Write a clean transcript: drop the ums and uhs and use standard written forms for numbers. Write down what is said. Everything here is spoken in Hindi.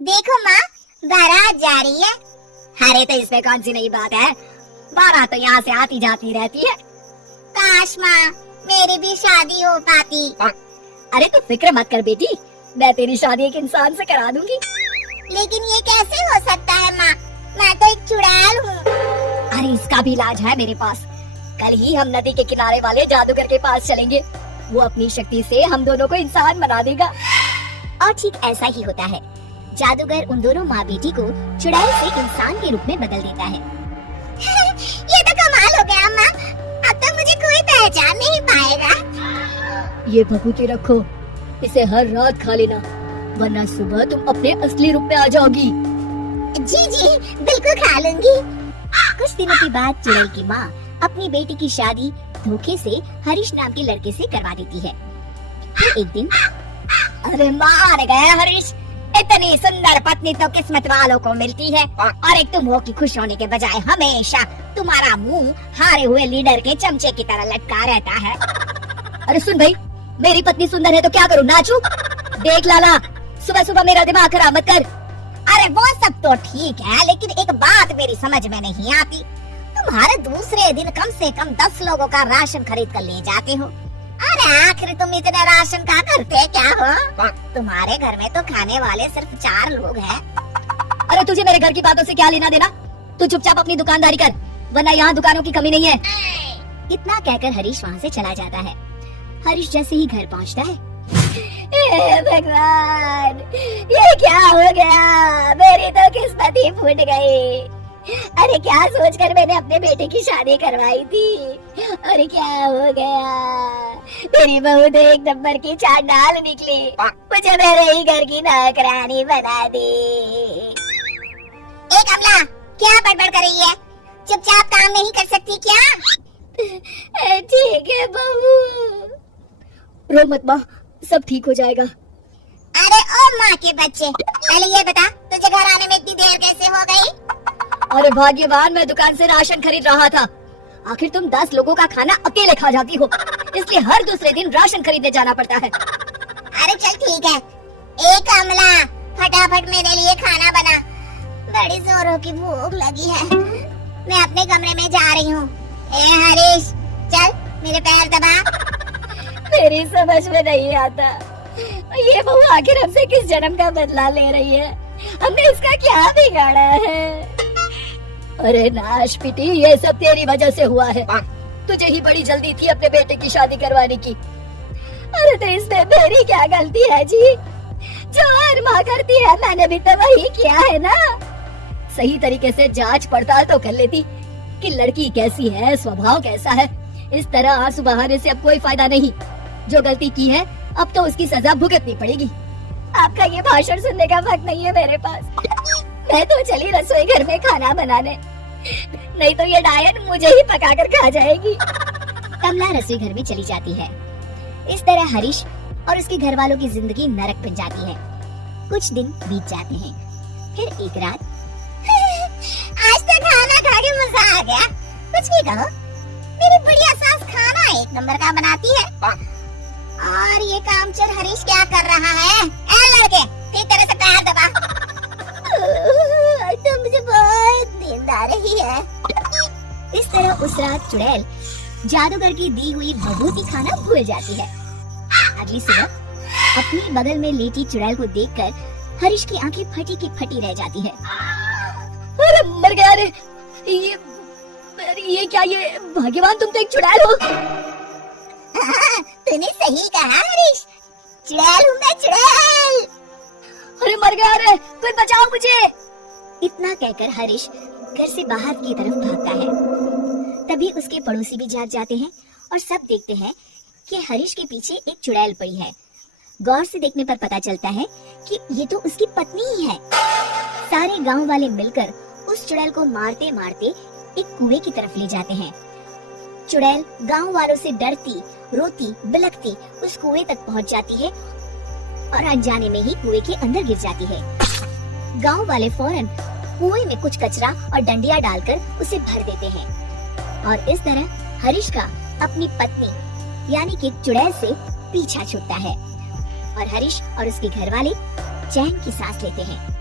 देखो माँ, बारात जा रही है। अरे तो इसमें कौन सी नई बात है, बारात तो यहाँ से आती जाती रहती है। काश माँ मेरी भी शादी हो पाती। अरे तू फिक्र मत कर बेटी, मैं तेरी शादी एक इंसान से करा दूंगी। लेकिन ये कैसे हो सकता है माँ, मैं तो एक चुड़ैल हूँ। अरे इसका भी इलाज है मेरे पास। कल ही हम नदी के किनारे वाले जादूगर के पास चलेंगे, वो अपनी शक्ति से हम दोनों को इंसान बना देगा। और ठीक ऐसा ही होता है, जादूगर उन दोनों माँ बेटी को चुड़ैल से इंसान के रूप में बदल देता है। ये तो कमाल हो गया माँ, अब तो मुझे कोई पहचान नहीं पाएगा। ये भभूति रखो, इसे हर रात खा लेना, वरना सुबह तुम अपने असली रूप में आ जाओगी। जी जी बिल्कुल खा लूंगी। कुछ दिनों के बाद चुड़ैल की माँ अपनी बेटी की शादी धोखे से हरीश नाम के लड़के से करवा देती है। फिर एक दिन, अरे मार गए हरीश, इतनी सुंदर पत्नी तो किस्मत वालों को मिलती है, और एक तुम हो कि खुश होने के बजाय हमेशा तुम्हारा मुंह हारे हुए लीडर के चमचे की तरह लटका रहता है। अरे सुन भाई, मेरी पत्नी सुंदर है तो क्या करूँ, नाचूं? देख लाला, सुबह सुबह मेरा दिमाग खराब मत कर। अरे वो सब तो ठीक है, लेकिन एक बात मेरी समझ में नहीं आती, तुम्हारे दूसरे दिन कम से कम 10 लोगों का राशन खरीद कर ले जाते हो। अरे आखिर तुम इतना राशन का करते क्या हो? तुम्हारे घर में तो खाने वाले सिर्फ 4 लोग हैं। अरे तुझे मेरे घर की बातों से क्या लेना देना, तू चुपचाप अपनी दुकानदारी कर, वरना यहाँ दुकानों की कमी नहीं है। इतना कहकर हरीश वहाँ से चला जाता है। हरीश जैसे ही घर पहुँचता है, भगवान, ये क्या हो गया, मेरी तो किस्मत ही फूट गई। अरे क्या सोचकर मैंने अपने बेटे की शादी करवाई थी, अरे क्या हो गया, मेरी बहू तो एक नंबर की चांडाल निकली, मुझे मेरे ही घर की नौकरानी बना दी। ए कमला, क्या बड़बड़ कर रही है? चुपचाप काम नहीं कर सकती क्या? ठीक है बहू, रो मत माँ, सब ठीक हो जाएगा। अरे ओ माँ के बच्चे, पहले ये बता तुझे घर आने में इतनी देर कैसे हो गई? अरे भाग्यवान, मैं दुकान से राशन खरीद रहा था। आखिर तुम 10 लोगों का खाना अकेले खा जाती हो, इसलिए हर दूसरे दिन राशन खरीदने जाना पड़ता है। अरे चल ठीक है। ए कमला, फटाफट मेरे लिए खाना बना, बड़ी जोरों की भूख लगी है। मैं अपने कमरे में जा रही हूँ। ए हरीश, चल मेरे पैर दबा। मेरी समझ में नहीं आता, ये बहू आखिर हमसे किस जन्म का बदला ले रही है, हमने इसका क्या बिगाड़ा है? अरे नाश पिटी, ये सब तेरी वजह से हुआ है, तुझे ही बड़ी जल्दी थी अपने बेटे की शादी करवाने की। अरे तो इसमें मेरी क्या गलती है जी, जो हर माँ करती है मैंने भी तो वही किया है ना। सही तरीके से जांच पड़ताल तो कर लेती कि लड़की कैसी है, स्वभाव कैसा है। इस तरह आंसू बहाने से अब कोई फायदा नहीं, जो गलती की है अब तो उसकी सजा भुगतनी पड़ेगी। आपका ये भाषण सुनने का वक्त नहीं है मेरे पास, मैं तो चली रसोई घर में खाना बनाने, नहीं तो ये डायन मुझे ही पकाकर खा जाएगी। कमला रसोई घर में चली जाती है। इस तरह हरीश और उसके घर वालों की जिंदगी नरक बन जाती है। कुछ दिन बीत जाते हैं। फिर एक रात, आज तो खाना खा के मजा आ गया। कुछ भी कहो, मेरी बढ़िया सास खाना एक नंबर का बनाती है। और ये कामचोर हरीश क्या कर रहा है? ए लड़के, ठीक तरह से पैर दबा। तो मुझे बहुत नींद आ रही है। इस तरह उस रात चुड़ैल जादूगर की दी हुई भभूति खाना भूल जाती है। अगली सुबह अपनी बगल में लेटी चुड़ैल को देखकर हरीश की आंखें फटी की फटी रह जाती है। अरे मर गया रे, ये क्या, ये भाग्यवान तुम तो एक चुड़ैल हो। तूने सही कहा हरीश, चुड़ैल हूँ मैं, चुड़ैल। अरे मर गया रे, कोई बचाओ मुझे। इतना कहकर हरीश घर से बाहर की तरफ भागता है। तभी उसके पड़ोसी भी जाग जाते हैं और सब देखते हैं कि हरीश के पीछे एक चुड़ैल पड़ी है। गौर से देखने पर पता चलता है कि ये तो उसकी पत्नी ही है। सारे गांव वाले मिलकर उस चुड़ैल को मारते मारते एक कुएं की तरफ ले जाते हैं। चुड़ैल गांव वालों से डरती, रोती, बिलखती उस कुएं तक पहुंच जाती है और अनजाने में ही कुएं के अंदर गिर जाती है। गांव वाले फौरन कुएं में कुछ कचरा और डंडियां डालकर उसे भर देते हैं और इस तरह हरीश का अपनी पत्नी यानी कि चुड़ैल से पीछा छूटता है और हरीश और उसके घर वाले चैन की सांस लेते हैं।